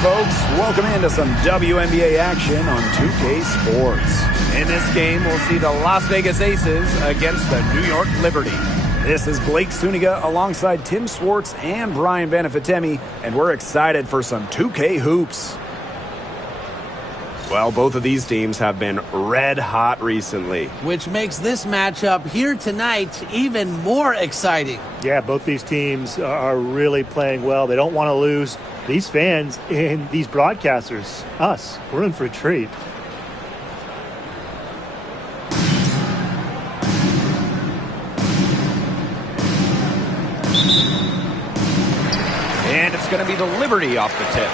folks. Welcome into some WNBA action on 2K Sports. In this game, we'll see the Las Vegas Aces against the New York Liberty. This is Blake Suniga alongside Tim Swartz and Brian Banafitemi, and we're excited for some 2K hoops. Well, both of these teams have been red hot recently, which makes this matchup here tonight even more exciting. Yeah, both these teams are really playing well. They don't want to lose. These fans and these broadcasters, us, we're in for a treat. And it's going to be the Liberty off the tip.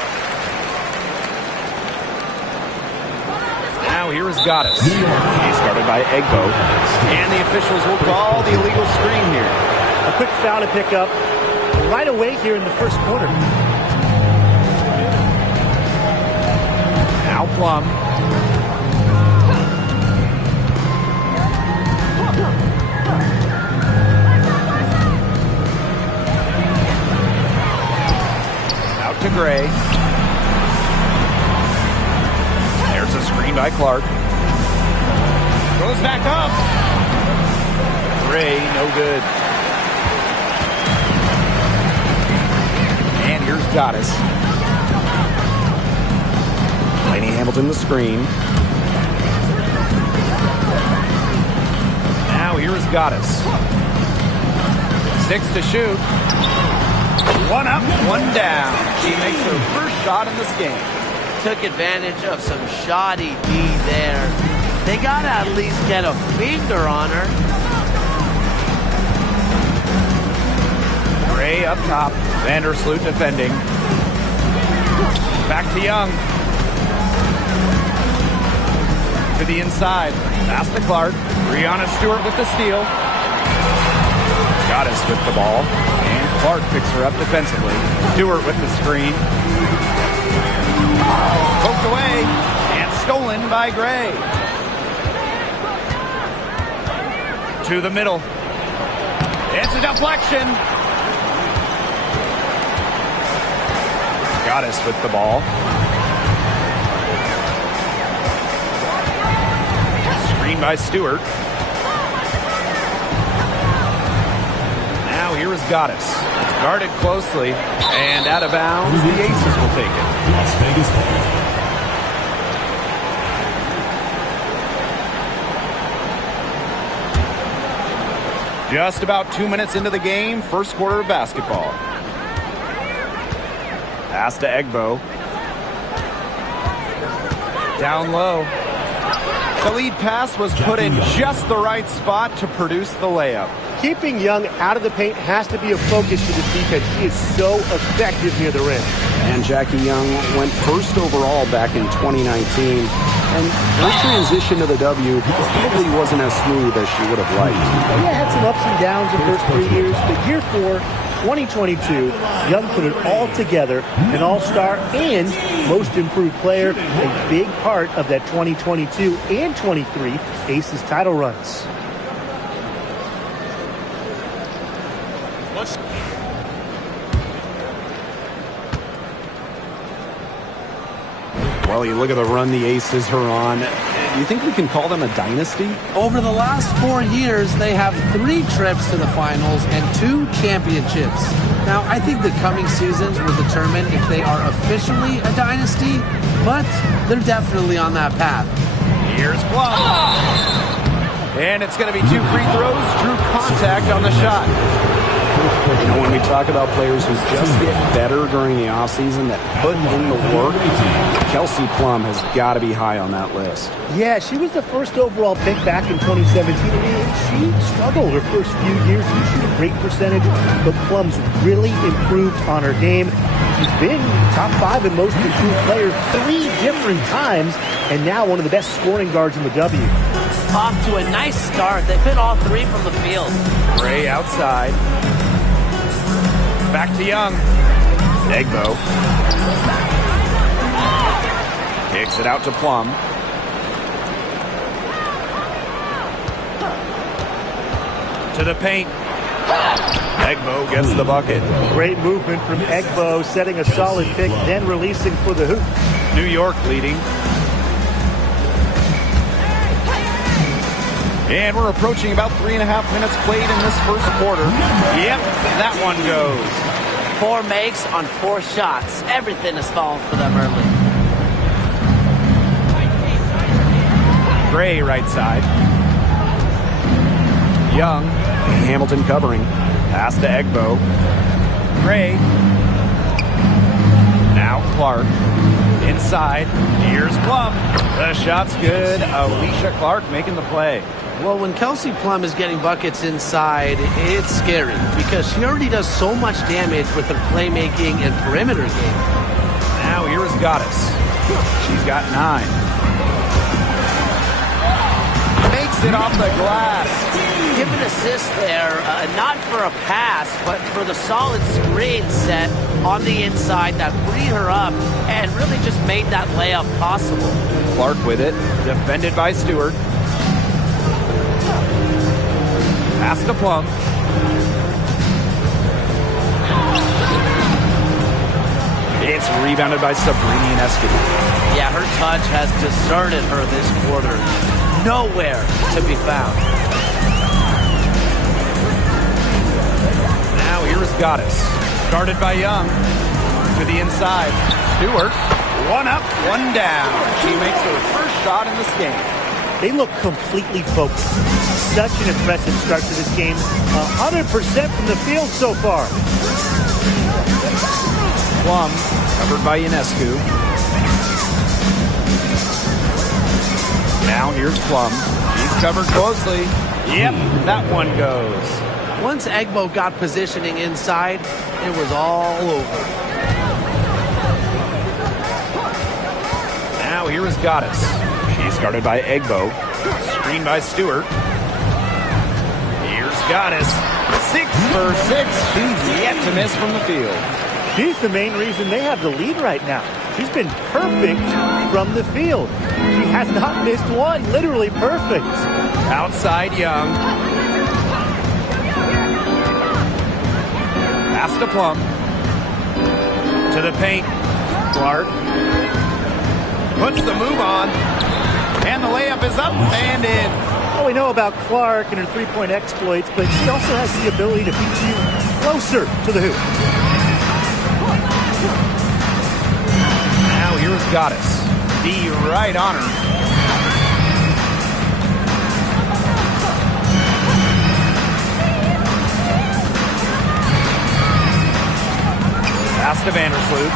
Now here is Goddess. He started by Egbo. And the officials will call the illegal screen here. A quick foul to pick up right away here in the first quarter. Now Plum. Out to Gray. There's a screen by Clark. Goes back up. Gray, no good. And here's Goddess. Laney Hamilton the screen. Now here's Goddess. 6 to shoot. 1 up, 1 down. She makes her first shot in this game. Took advantage of some shoddy D there. They gotta at least get a finger on her. Gray up top. Vandersloot defending. Back to Young. To the inside. Pass to Clark. Brianna Stewart with the steal. Goddess with the ball. And Clark picks her up defensively. Stewart with the screen. Poked away. And stolen by Gray. To the middle. It's a deflection. Goddess with the ball. Screen by Stewart. Now here is Goddess. Guarded closely and out of bounds. The Aces will take it. Las Vegas ball. Just about 2 minutes into the game, first quarter of basketball. Pass to Egbo. Down low. The lead pass was put in just the right spot to produce the layup. Keeping Young out of the paint has to be a focus for this defense. She is so effective near the rim. And Jackie Young went first overall back in 2019. And her transition to the W probably wasn't as smooth as she would have liked. Yeah, had some ups and downs the first 3 years, but year 4, 2022, Young put it all together, an all-star and most improved player, a big part of that 2022 and 23 Aces title runs. Well, you look at the run the Aces are on. Do you think we can call them a dynasty? Over the last 4 years, they have 3 trips to the finals and 2 championships. Now, I think the coming seasons will determine if they are officially a dynasty, but they're definitely on that path. Here's Plum. And it's going to be 2 free throws. Drew contact on the shot. You know, when we talk about players who just get better during the offseason, that put in the work, Kelsey Plum has got to be high on that list. Yeah, she was the first overall pick back in 2017. She struggled her first few years. She shoot a great percentage, but Plum's really improved on her game. She's been top 5 in most improved players 3 different times, and now one of the best scoring guards in the W. Off to a nice start. They hit all 3 from the field. Gray outside. Back to Young. Egbo. Kicks it out to Plum. To the paint. Egbo gets the bucket. Great movement from Egbo, setting a solid pick, then releasing for the hoop. New York leading. And we're approaching about 3.5 minutes played in this first quarter. Yep, that one goes. 4 makes on 4 shots. Everything is falling for them early. Gray right side. Young. Hamilton covering. Pass to Egbo. Gray. Now Clark. Inside. Here's Plum. The shot's good. Alicia Clark making the play. Well, when Kelsey Plum is getting buckets inside, it's scary because she already does so much damage with her playmaking and perimeter game. Now here is Goddess. She's got 9. Makes it off the glass. Give an assist there, not for a pass, but for the solid screen set on the inside that freed her up and really just made that layup possible. Clark with it. Defended by Stewart. Pass to Plum. It's rebounded by Sabrina Ionescu. Yeah, her touch has deserted her this quarter. Nowhere to be found. Now here is Goddess. Guarded by Young. To the inside. Stewart. 1 up, 1 down. She makes her first shot in this game. They look completely focused. Such an impressive start to this game. 100% from the field so far. Plum, covered by Ionescu. Now here's Plum. He's covered closely. Yep, that one goes. Once Egbo got positioning inside, it was all over. Now here is Goddess. She's guarded by Egbo. Screened by Stewart. Here's Goddess. 6 for 6. She's yet to miss from the field. She's the main reason they have the lead right now. She's been perfect from the field. She has not missed one. Literally perfect. Outside Young. Pass to Plum. To the paint. Clark. Puts the move on. And the layup is up and in. Well, we know about Clark and her three-point exploits, but she also has the ability to beat you closer to the hoop. Now here's Goddess. Be right on her. Pass to Vandersloot.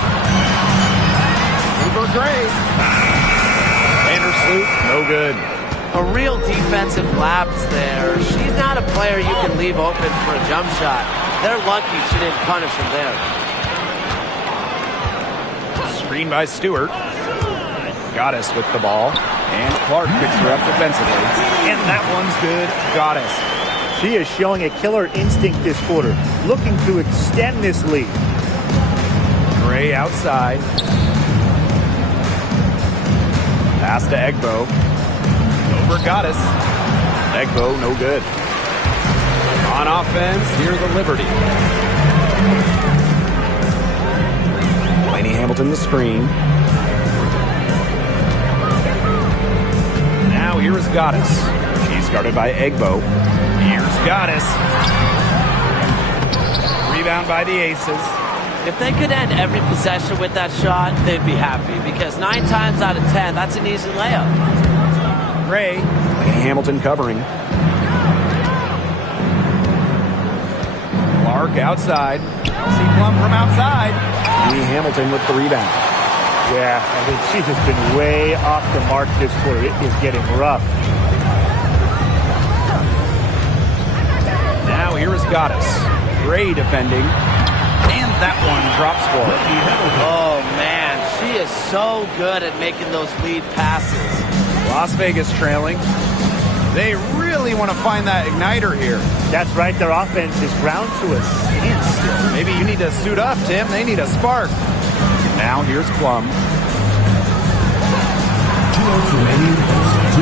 Uber Gray. Vandersloot, no good. A real defensive lapse there. She's not a player you can leave open for a jump shot. They're lucky she didn't punish him there. Screened by Stewart. Goddess with the ball. And Clark picks her up defensively. And that one's good. Goddess. She is showing a killer instinct this quarter, looking to extend this lead. Gray outside. Pass to Egbo. Over Goddess. Egbo, no good. On offense, here's the Liberty. Lainey Hamilton the screen. Now here is Goddess. She's guarded by Egbo. Here's Goddess. Rebound by the Aces. If they could end every possession with that shot, they'd be happy because 9 times out of 10, that's an easy layup. Gray. Lainey Hamilton covering. Clark outside. See Plum from outside. Lainey Hamilton with the rebound. Yeah, I mean, she has been way off the mark this quarter. It is getting rough. Now here is Goddess. Gray defending. And that one drops for her. Oh, man. She is so good at making those lead passes. Las Vegas trailing. They really want to find that igniter here. That's right. Their offense is ground to a standstill. Maybe you need to suit up, Tim. They need a spark. Now here's Plum.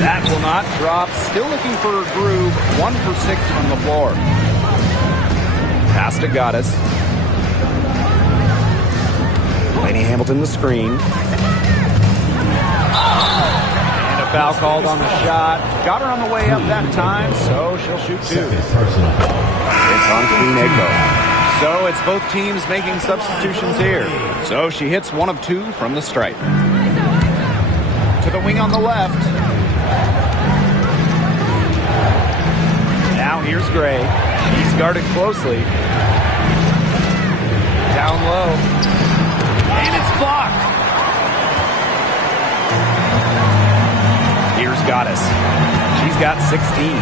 That will not drop. Still looking for a groove. 1 for 6 from the floor. Pass to Goddess. Lainey Hamilton the screen. And a foul called on the shot. Got her on the way up that time, so she'll shoot two. It's on Queen Egbo. So it's both teams making substitutions here. So she hits one of two from the stripe. To the wing on the left. Now here's Gray. She's guarded closely. Down low. And it's blocked. Here's Goddess. She's got 16.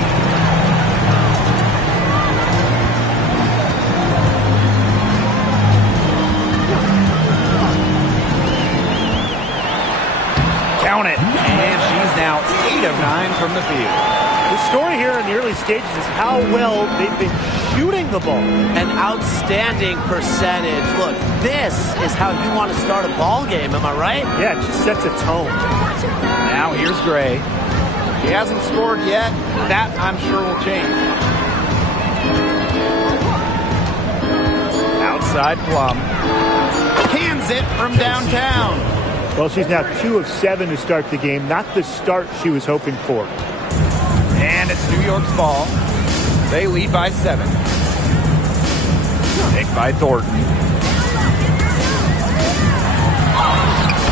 Count it. And she's now 8 of 9 from the field. The story here in the early stages is how well they've been shooting the ball. An outstanding percentage. Look, this is how you want to start a ball game, am I right? Yeah, it just sets a tone. Now here's Gray. She hasn't scored yet. That, I'm sure, will change. Outside Plum. Cans it from downtown. Well, she's now 2 of 7 to start the game. Not the start she was hoping for. And it's New York's ball. They lead by 7. Picked by Thornton.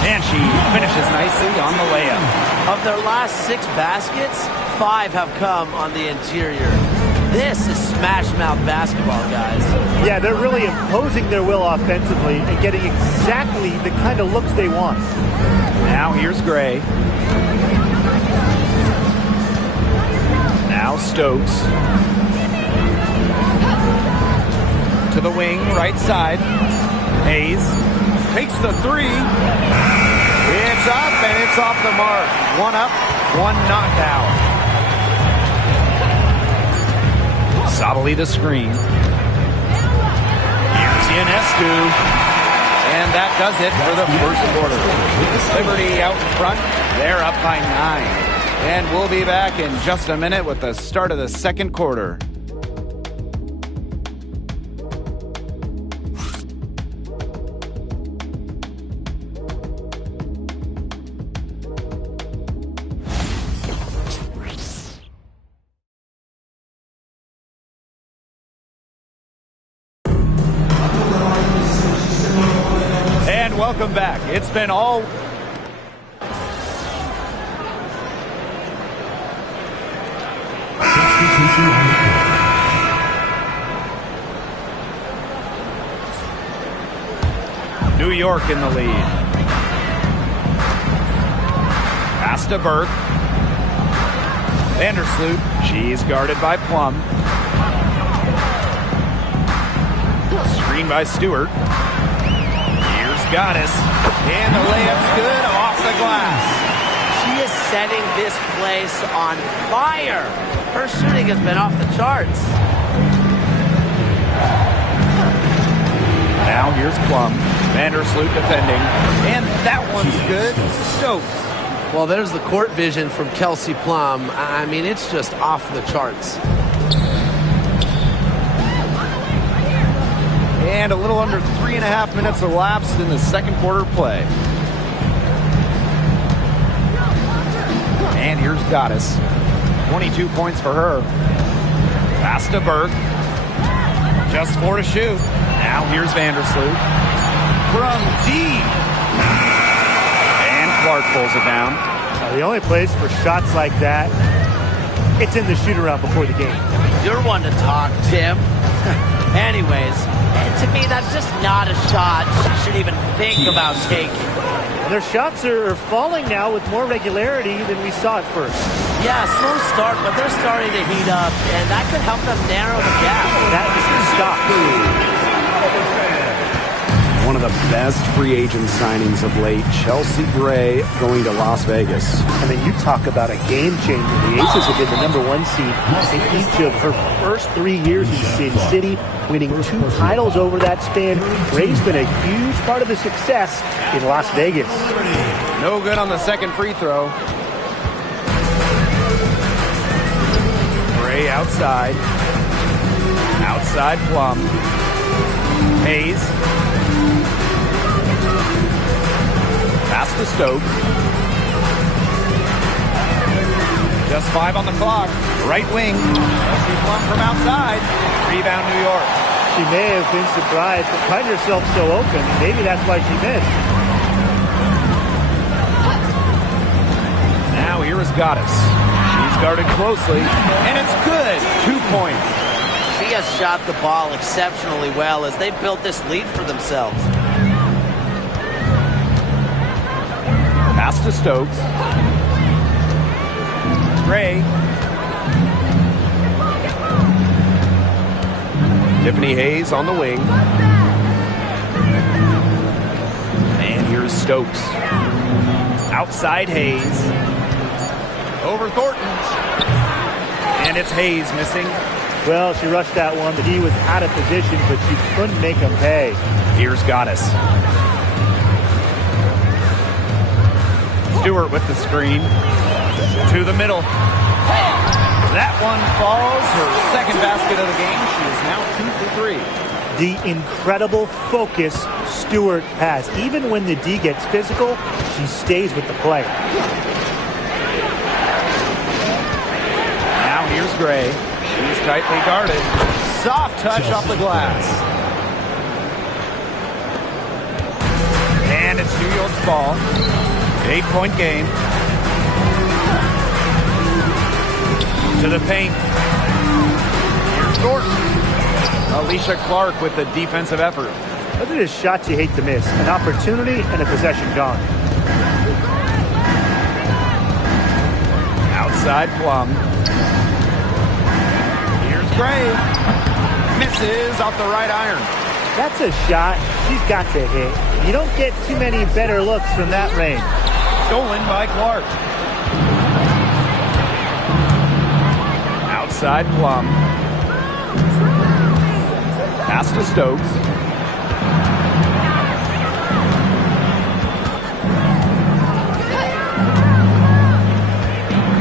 And she finishes nicely on the layup. Of their last 6 baskets, 5 have come on the interior. This is smash-mouth basketball, guys. Yeah, they're really imposing their will offensively and getting exactly the kind of looks they want. Now here's Gray. Now Stokes. To the wing, right side. Hayes takes the 3. It's up and it's off the mark. 1 up, 1 not down. Sabali the screen. Here's Ionescu. And that does it for the first quarter. Liberty out in front. They're up by 9. And we'll be back in just a minute with the start of the second quarter. And welcome back. It's been all... New York in the lead. Pass to Burke. Vandersloot. She's guarded by Plum. Screen by Stewart. Here's Goddess. And the layup's good off the glass. She is setting this place on fire. Her shooting has been off the charts. Now here's Plum. Vandersloot defending. And that one's good. Stokes. Well, there's the court vision from Kelsey Plum. I mean, it's just off the charts. And a little under 3.5 minutes elapsed in the second quarter play. And here's Goddess. 22 points for her. Pass to Burke. Just 4 to shoot. Now here's Vandersloot. From deep. And Clark pulls it down. The only place for shots like that, it's in the shoot-around before the game. You're one to talk, Tim. Anyways, to me, that's just not a shot you should even think about taking. And their shots are falling now with more regularity than we saw at first. Yeah, slow start, but they're starting to heat up, and that could help them narrow the gap. That is the stop. One of the best free agent signings of late, Chelsea Gray going to Las Vegas. I mean, you talk about a game changer. The Aces have been the #1 seed in each of her first 3 years in Sin City, winning 2 titles over that span. Gray's been a huge part of the success in Las Vegas. No good on the second free throw. Gray outside. Outside Plum. Hayes. Pass to Stokes. Just 5 on the clock. Right wing. Kelsey Plum from outside. Rebound New York. She may have been surprised to find herself so open. Maybe that's why she missed. Now here is Goddess. She's guarded closely, and it's good. 2 points. She has shot the ball exceptionally well as they've built this lead for themselves. Pass to Stokes. Gray. Tiffany Hayes on the wing. And here's Stokes. Outside Hayes. Over Thornton. And it's Hayes missing. Well, she rushed that one. The D was out of position, but she couldn't make him pay. Here's Goddess. Stewart with the screen. To the middle. That one falls. Her second basket of the game. She is now 2 for 3. The incredible focus Stewart has. Even when the D gets physical, she stays with the play. Now here's Gray. She's tightly guarded. Soft touch off the glass. And it's New York's ball. 8-point game. To the paint. Here's Thornton. Alicia Clark with the defensive effort. Those are just shots you hate to miss. An opportunity and a possession gone. Outside Plum. Here's Gray. Misses off the right iron. That's a shot she's got to hit. You don't get too many better looks from that range. Stolen by Clark. Outside Plum. Pass to Stokes.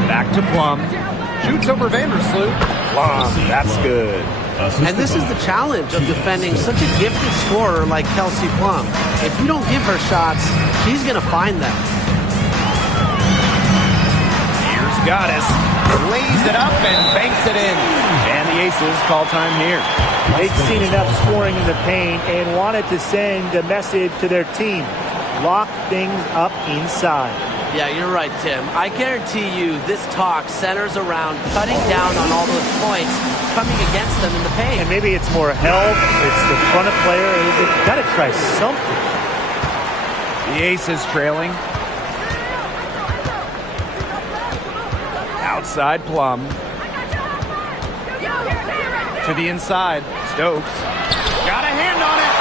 Back to Plum. Shoots over Vandersloot. Plum, that's good. And this is the challenge of defending such a gifted scorer like Kelsey Plum. If you don't give her shots, she's going to find them. Here's Goddess. Lays it up and banks it in. And the Aces call time here. They'd seen enough scoring in the paint and wanted to send a message to their team. Lock things up inside. Yeah, you're right, Tim. I guarantee you this talk centers around cutting down on all those points coming against them in the paint. And maybe it's more help. It's the front of player. They've got to try something. The Aces trailing. Outside Plum. To the inside. Stokes. Got a hand on it.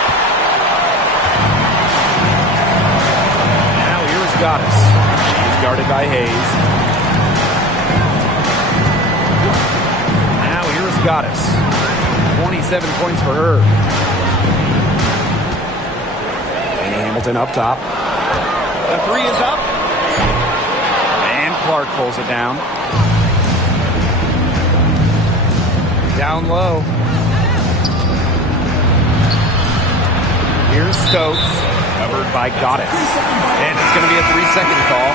Now here's Goddess. She's guarded by Hayes. Now here's Goddess. 27 points for her. Annie Hamilton up top. The three is up. And Clark pulls it down. Down low. Here's Stokes, covered by Goddess. And it's going to be a 3-second call.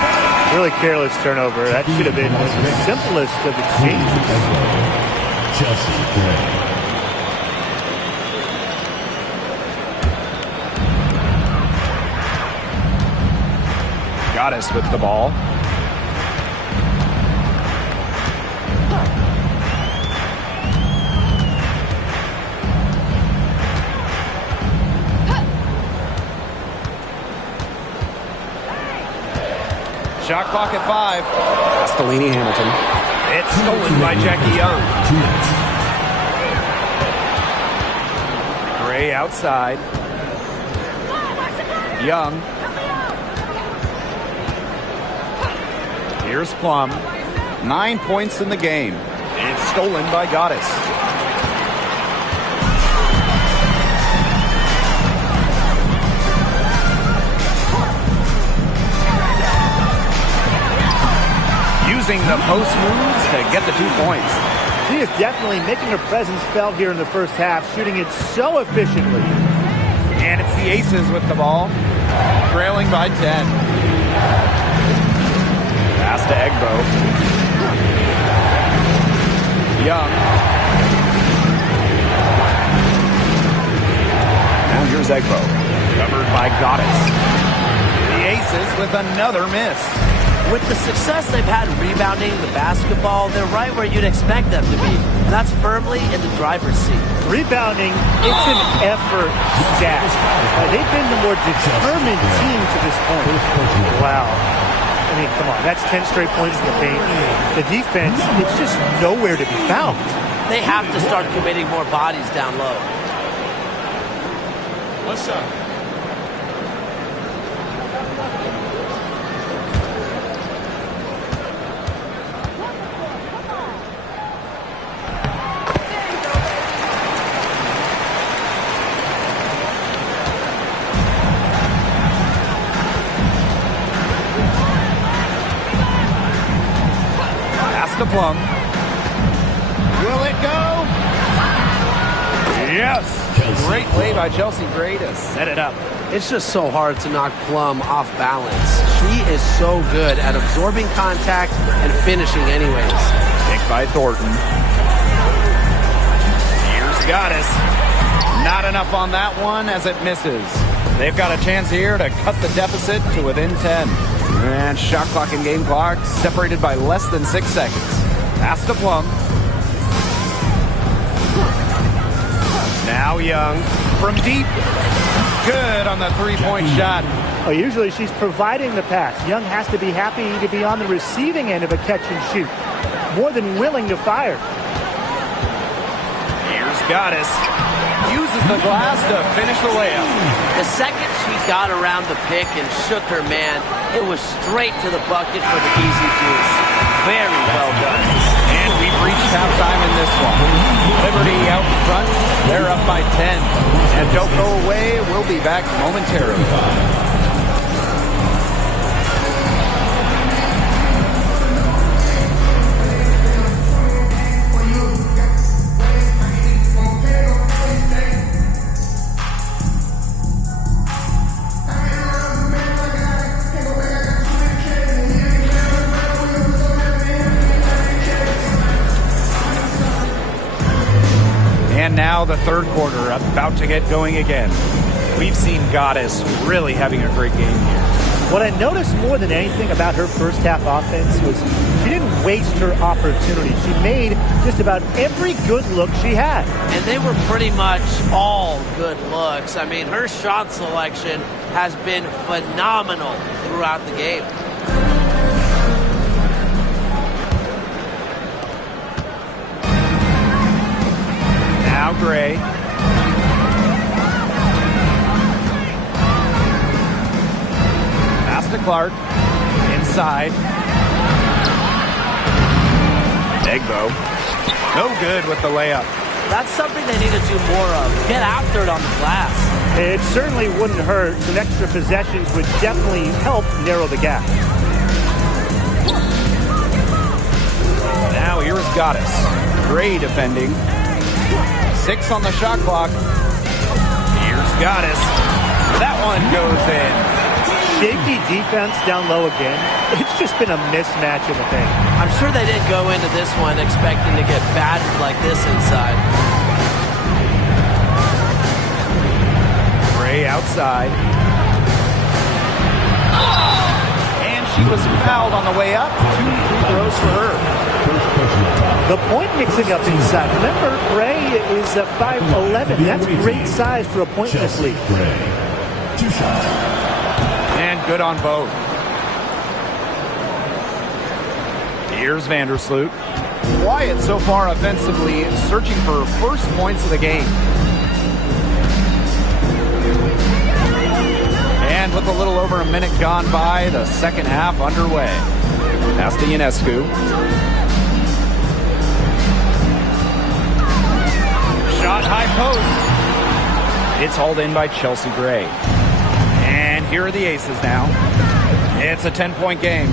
Really careless turnover. That should have been the simplest of exchanges. Chelsea Gray. Goddess with the ball. Shot clock at 5. Castellini Hamilton. It's stolen by Jackie Young. Gray outside. Young. Here's Plum. 9 points in the game. It's stolen by Goddess. Using the post moves to get the 2 points. She is definitely making her presence felt here in the first half, shooting it so efficiently. the Aces with the ball, trailing by 10. Pass to Egbo. Young. Now here's Egbo, covered by Goddess. The Aces with another miss. With the success they've had rebounding the basketball, they're right where you'd expect them to be. And that's firmly in the driver's seat. Rebounding, it's an effort stat. They've been the more determined team to this point. Wow. I mean, come on. That's 10 straight points in the paint. The defense, it's just nowhere to be found. They have to start committing more bodies down low. What's up? To Plum. Will it go? Yes. Great play by Chelsea Gray to set it up. It's just so hard to knock Plum off balance. She is so good at absorbing contact and finishing anyways. Picked by Thornton. Here's Goddess. Not enough on that one as it misses. They've got a chance here to cut the deficit to within 10. And shot clock and game clock separated by less than 6 seconds. Pass to Plum. Now Young from deep. Good on the three-point shot. Oh, usually she's providing the pass. Young has to be happy to be on the receiving end of a catch and shoot. More than willing to fire. Here's Goddess. Uses the glass to finish the layup. The second she got around the pick and shook her man, it was straight to the bucket for the easy juice. Very well done. And we've reached halftime in this one. Liberty out front. They're up by 10. And don't go away. We'll be back momentarily. And now the third quarter about to get going again. We've seen Goddess really having a great game here. What I noticed more than anything about her first half offense was she didn't waste her opportunity. She made just about every good look she had. And they were pretty much all good looks. I mean, her shot selection has been phenomenal throughout the game. Now Gray. Pass to Clark. Inside. Egbo. No good with the layup. That's something they need to do more of. Get after it on the glass. It certainly wouldn't hurt. Some extra possessions would definitely help narrow the gap. Now here's Goddess. Gray defending. 6 on the shot clock. Here's Goddess. That one goes in. Shaky defense down low again. It's just been a mismatch in the paint. I'm sure they didn't go into this one expecting to get battered like this inside. Gray outside. And she was fouled on the way up. 2 free throws for her. The point mixing up inside. Remember, Gray is a 5'11". That's great size for a point in this league. 2 shots. And good on both. Here's Vandersloot. Quiet so far offensively, searching for first points of the game. And with a little over a minute gone by, the second half underway. Pass to Ionescu. Shot high post. It's hauled in by Chelsea Gray. And here are the Aces now. It's a 10-point game.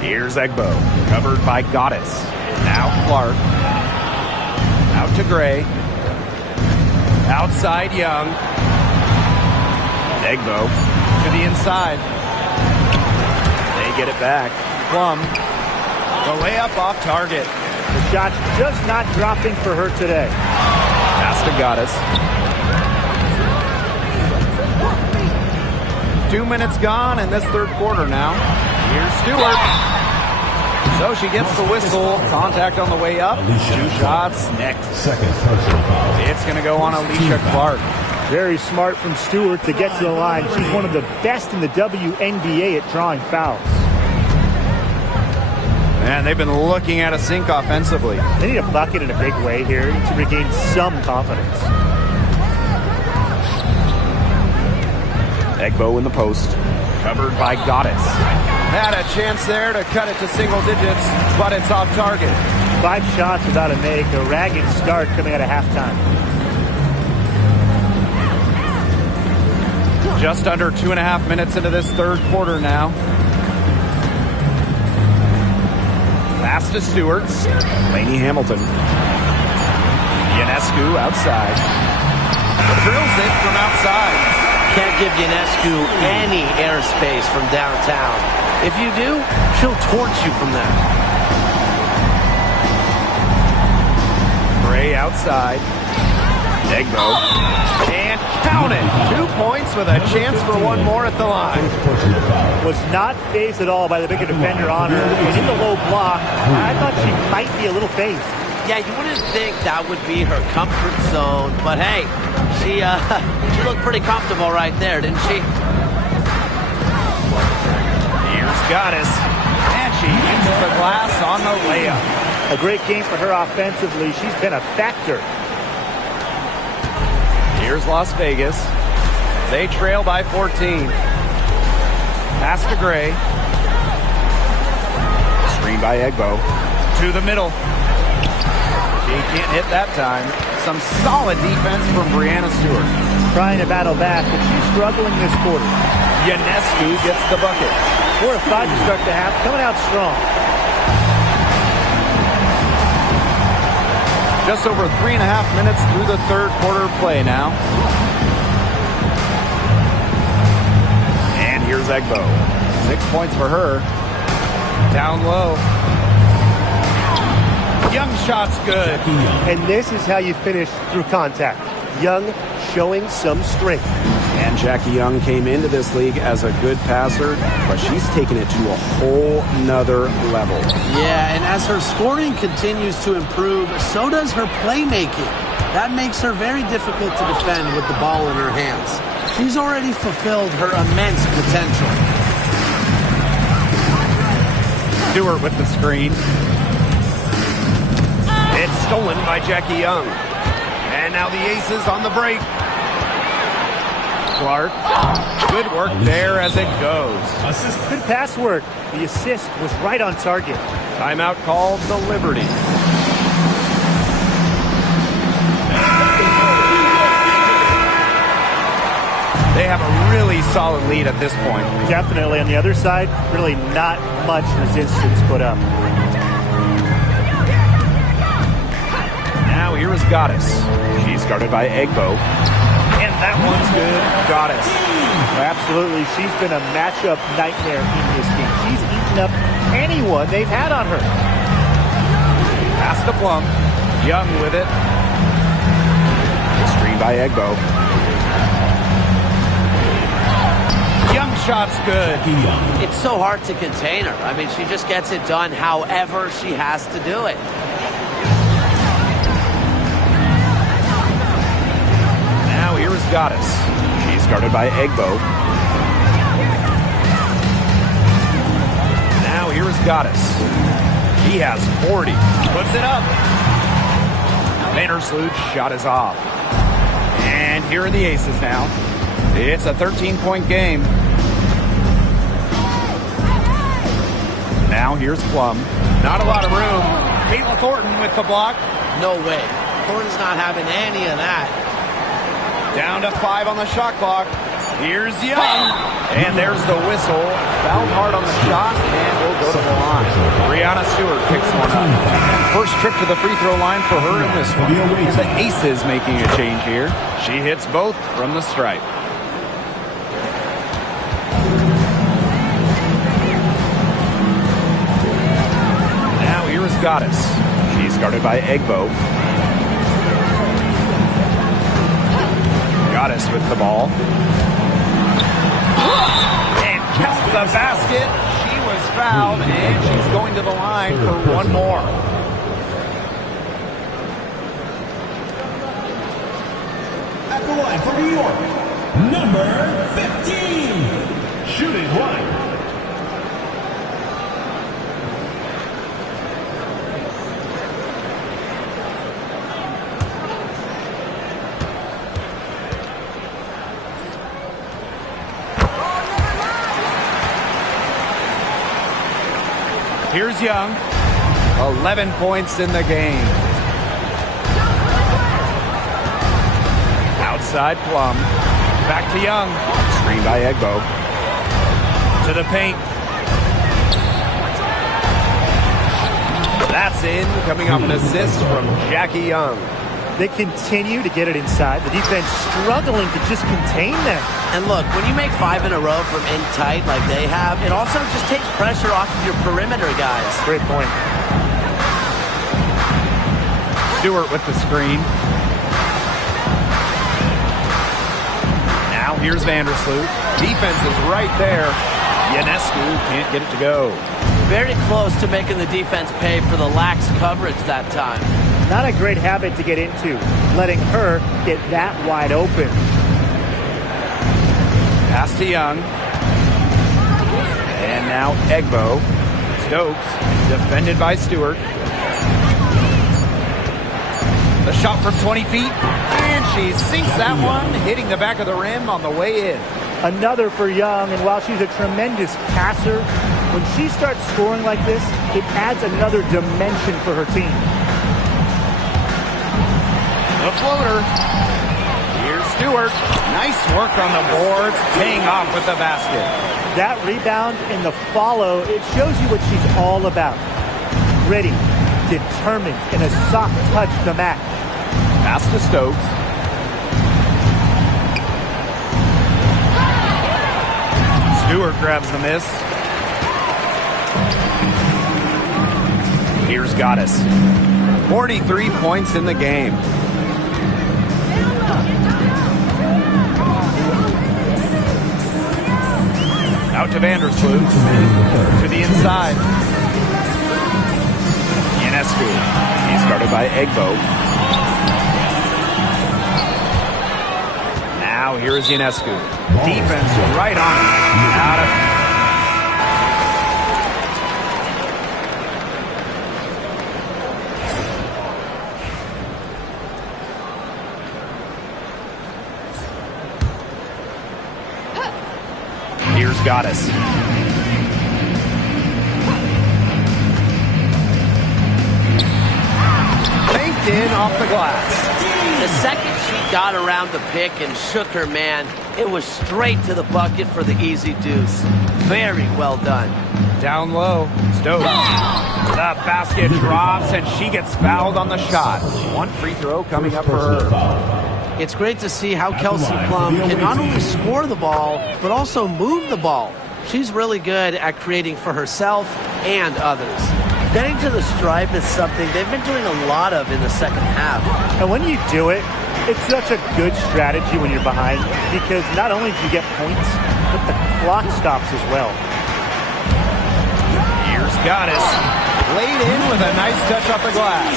Here's Egbo, covered by Goddess. Now Clark. Out to Gray. Outside Young. Egbo to the inside. They get it back. Plum. The layup off target. The shot's just not dropping for her today. Pass to Goddess. 2 minutes gone in this third quarter now. Here's Stewart. So she gets the whistle. Contact on the way up. 2 shots next. Second personal foul. It's going to go on Alicia Clark. Very smart from Stewart to get to the line. She's one of the best in the WNBA at drawing fouls. Man, they've been looking at a sink offensively. They need a bucket in a big way here to regain some confidence. Egbo in the post. Covered by Goddess. Had a chance there to cut it to single digits, but it's off target. 5 shots without a make. A ragged start coming out of halftime. Just under 2.5 minutes into this third quarter now. Pass to Stewart. Lainey Hamilton. Ionescu outside. Drills it from outside. Can't give Ionescu any airspace from downtown. If you do, she'll torch you from there. Gray outside. Egbo. And count it. 2 points with a chance for one more at the line. Personal foul. Was not phased at all by the bigger defender on her. And in the low block, I thought she might be a little phased. Yeah, you wouldn't think that would be her comfort zone, but hey, she looked pretty comfortable right there, didn't she? Here's Goddess. And she uses the glass on the layup. A great game for her offensively. She's been a factor. Here's Las Vegas. They trail by 14. Pass to Gray. Screen by Egbo. To the middle. She can't hit that time. Some solid defense from Brianna Stewart. Trying to battle back, but she's struggling this quarter. Ionescu gets the bucket. 4 of 5 to start the half, coming out strong. Just over 3.5 minutes through the third quarter play now. And here's Egbo. 6 points for her. Down low. Young shot's good. And this is how you finish through contact. Young showing some strength. And Jackie Young came into this league as a good passer, but she's taken it to a whole nother level. Yeah, and as her scoring continues to improve, so does her playmaking. That makes her very difficult to defend with the ball in her hands. She's already fulfilled her immense potential. Stewart with the screen. It's stolen by Jackie Young. And now the Aces on the break. Clark. Good work there as it goes. Good pass work. The assist was right on target. Timeout called the Liberty. They have a really solid lead at this point. Definitely on the other side, really not much resistance put up. Now here is Goddess. She's guarded by Egbo. And that one's good. Goddess. Absolutely. She's been a matchup nightmare in this game. She's eaten up anyone they've had on her. Pass to Plum. Young with it. Screen by Egbo. Young shot's good. It's so hard to contain her. I mean, she just gets it done however she has to do it. Now here is Goddess. She's guarded by Egbo. Now here is Goddess. He has 40. Puts it up. Vandersloot's shot is off. And here are the Aces now. It's a 13-point game. Now here's Plum. Not a lot of room. Caitlin Thornton with the block. No way. Thornton's not having any of that. Down to 5 on the shot clock. Here's Young. And there's the whistle. Fouled hard on the shot and will go to the line. Brianna Stewart picks one up. First trip to the free throw line for her in this one. The Aces making a change here. She hits both from the stripe. Now here is Goddess. She's guarded by Egbo. Goddess with the ball. And count the basket. She was fouled, and she's going to the line for one more. At the line for New York, number 15. Shooting one. Here's Young. 11 points in the game. Outside Plum. Back to Young. Screen by Egbo. To the paint. That's in. Coming off an assist from Jackie Young. They continue to get it inside. The defense struggling to just contain them. And look, when you make 5 in a row from in tight like they have, it also just takes pressure off of your perimeter guys. Great point. Stewart with the screen. Now here's Vandersloot. Defense is right there. Ionescu can't get it to go. Very close to making the defense pay for the lax coverage that time. Not a great habit to get into, letting her get that wide open. Pass to Young. And now Egbo. Stokes, defended by Stewart. The shot from 20 feet. And she sinks that one, hitting the back of the rim on the way in. Another for Young, and while she's a tremendous passer, when she starts scoring like this, it adds another dimension for her team. The floater. Here's Stewart. Nice work on the boards, paying off with the basket. That rebound and the follow, it shows you what she's all about. Gritty, determined, and a soft touch to match. Pass to Stokes. Stewart grabs the miss. Here's Goddess. 43 points in the game. Out to Vandersloot. To the inside. Ionescu. He's guarded by Egbo. Now here is Ionescu. Defense right on him. Out of Here's Goddess. Banked in off the glass. The second she got around the pick and shook her man, it was straight to the bucket for the easy deuce. Very well done. Down low. Stokes. The basket drops and she gets fouled on the shot. One free throw coming up for her. It's great to see how Kelsey Plum can not only score the ball, but also move the ball. She's really good at creating for herself and others. Getting to the stripe is something they've been doing a lot of in the second half. And when you do it, it's such a good strategy when you're behind, because not only do you get points, but the clock stops as well. Here's Goddess. Laid in with a nice touch off the glass.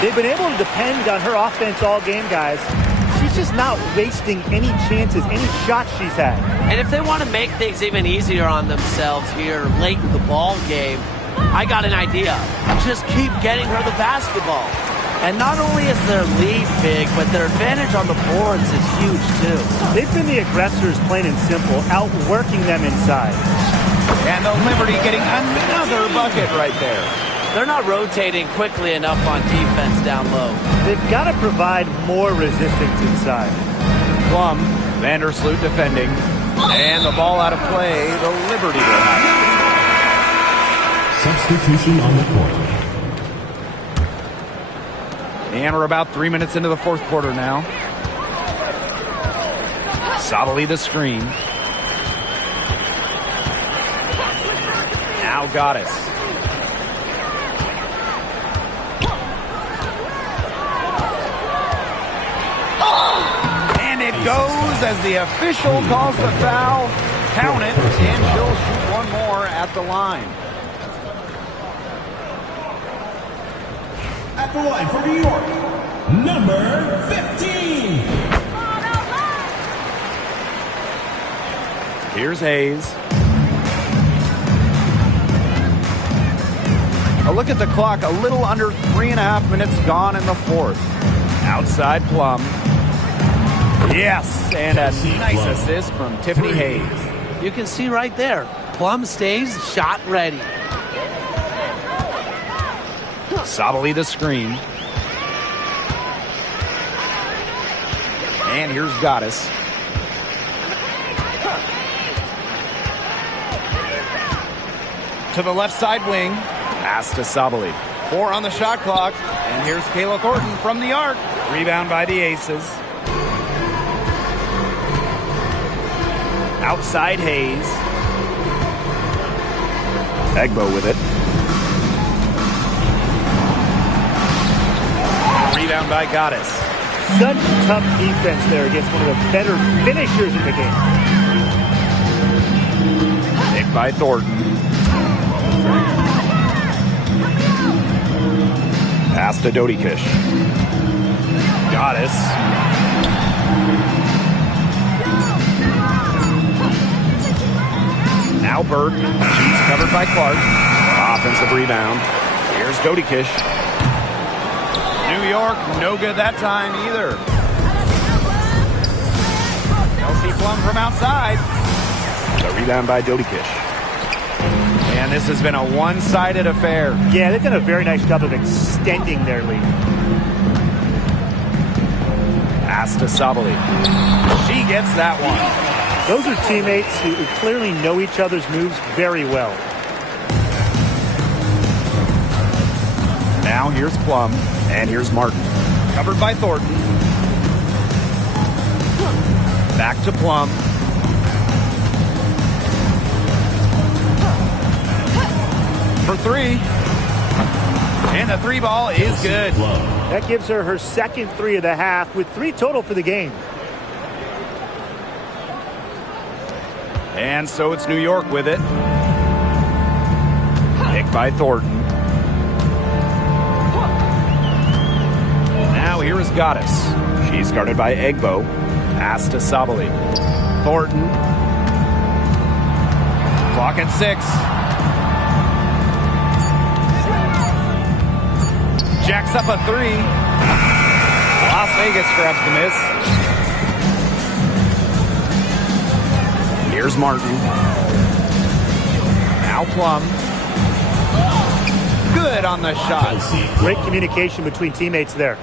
They've been able to depend on her offense all game, guys. She's just not wasting any chances, any shots she's had. And if they want to make things even easier on themselves here late in the ball game, I got an idea. Just keep getting her the basketball. And not only is their lead big, but their advantage on the boards is huge too. They've been the aggressors, plain and simple, outworking them inside. And the Liberty getting another bucket right there. They're not rotating quickly enough on defense down low. They've got to provide more resistance inside. Plum, Vandersloot defending. And the ball out of play. The Liberty will have it. substitution on the court. And we're about 3 minutes into the fourth quarter now. Sabali the screen. Now Goddess. And it goes as the official calls the foul. Count it, and she'll shoot one more at the line. At the line for New York, number 15. Here's Hayes. A look at the clock, a little under 3.5 minutes gone in the fourth. Outside Plum. Yes, and a nice assist from Tiffany Hayes. You can see right there, Plum stays shot ready. Sabali the screen. And here's Goddess. To the left side wing. Pass to Sabali. 4 on the shot clock. And here's Kayla Thornton from the arc. Rebound by the Aces. Outside Hayes. Egbo with it. Rebound by Goddess. Such tough defense there against one of the better finishers in the game. Picked by Thornton. Pass to Dodikish. Goddess. Now Burke. She's covered by Clark. Offensive rebound. Here's Dodikish. New York, no good that time either. Kelsey Plum from outside. The rebound by Dodikish. And this has been a one-sided affair. Yeah, they've done a very nice job of extending their lead. Pass to Sabali. She gets that one. Those are teammates who clearly know each other's moves very well. Now here's Plum, and here's Martin. Covered by Thornton. Back to Plum. For 3. And the 3 ball is good. That gives her her second 3 of the half with 3 total for the game. And so it's New York with it. Picked by Thornton. Now here is Goddess. She's guarded by Egbo. Pass to Sabali. Thornton. Clock at 6. Jacks up a 3. Las Vegas grabs the miss. Here's Martin. Now Plum. Good on the shot. Great communication between teammates there.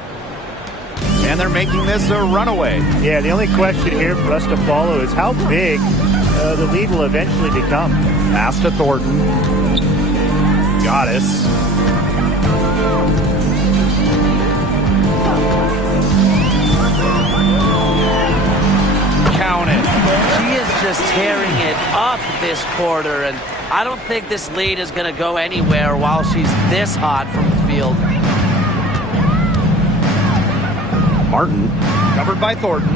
And they're making this a runaway. Yeah, the only question here for us to follow is how big the lead will eventually become. Pass to Thornton. Goddess. Count it. She is just tearing it up this quarter, and I don't think this lead is going to go anywhere while she's this hot from the field. Martin, covered by Thornton.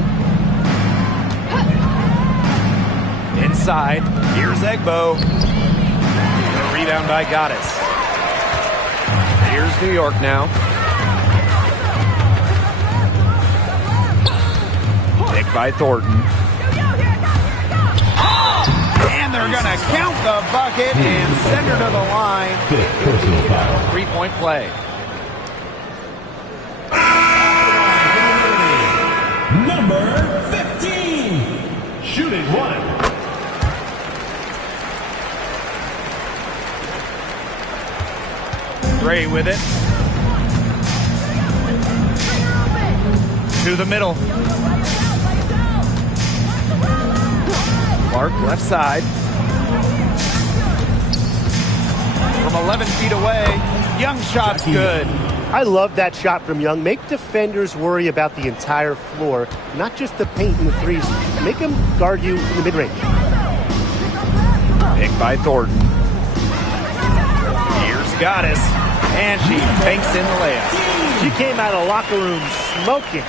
Inside, here's Egbo. The rebound by Goddess. Here's New York now. Picked by Thornton. And they're going to count the bucket and send her to the line. 3-point play. Number 15. Shooting 1. Gray with it. To the middle. Clark left side. From a 11 feet away. Young shot's good. I love that shot from Young. Make defenders worry about the entire floor, not just the paint and the threes. Make them guard you in the mid-range. Picked by Thornton. Here's Goddess, and she banks in the layup. She came out of the locker room smoking.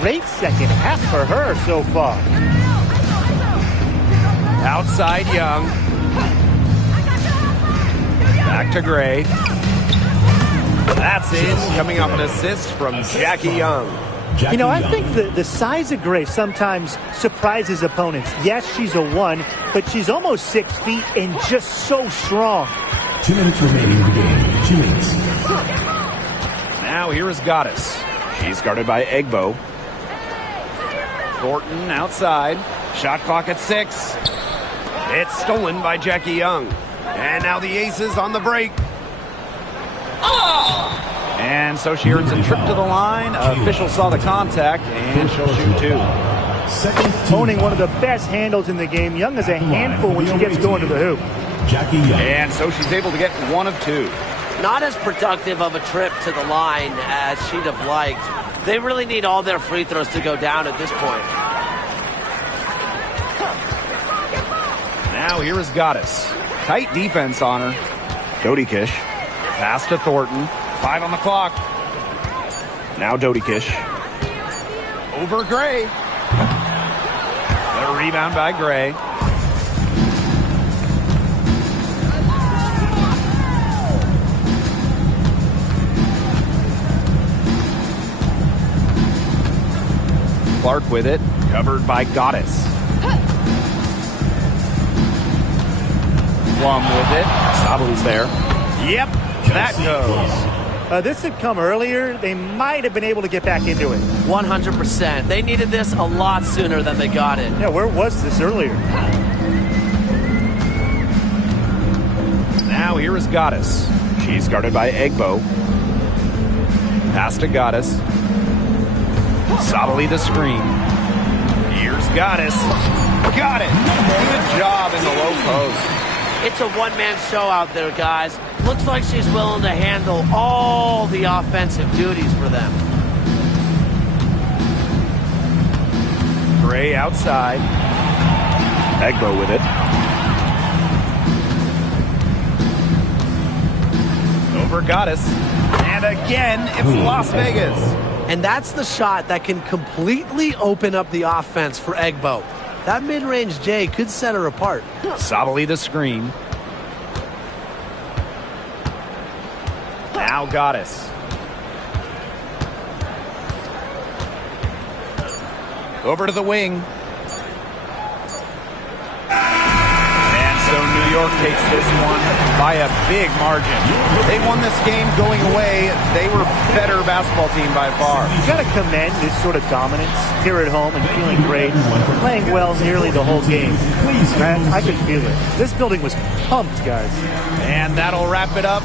Great second half for her so far. Outside Young. Back to Gray. That's in, coming off an assist from Jackie Young. You know, I think the size of Gray sometimes surprises opponents. Yes, she's a 1, but she's almost 6 feet and just so strong. 2 minutes remaining in the game. 2 minutes. Now here is Goddess. She's guarded by Egbo. Thornton outside. Shot clock at 6. It's stolen by Jackie Young. And now the Aces on the break. And so she earns a trip to the line. Official saw the contact, and she'll shoot 2. Owning one of the best handles in the game. Young is a handful when she gets going to the hoop. Jackie Young. And so she's able to get 1 of 2. Not as productive of a trip to the line as she'd have liked. They really need all their free throws to go down at this point. Now here is Goddess. Tight defense on her. Dodie Kish. Pass to Thornton. 5 on the clock. Now Dodie Kish. Over Gray. The rebound by Gray. Clark with it. Covered by Goddess. Plum with it. Sabali's there. Yep, that goes. This had come earlier. They might have been able to get back into it. 100%. They needed this a lot sooner than they got it. Yeah, where was this earlier? Now here is Goddess. She's guarded by Egbo. Pass to Goddess. Sabali the screen. Here's Goddess. Got it. Good job in the low post. It's a one-man show out there, guys. Looks like she's willing to handle all the offensive duties for them. Gray outside. Egbo with it. Over Goddess. And again, it's Las Vegas. And that's the shot that can completely open up the offense for Egbo. That mid-range J could set her apart. Sabali the screen. Now Goddess. Over to the wing. And so New York takes this one by a big margin. They won this game going away. They were better basketball team by far. You got to commend this sort of dominance here at home and feeling great, playing well nearly the whole game. I could feel it. This building was pumped, guys. And that'll wrap it up.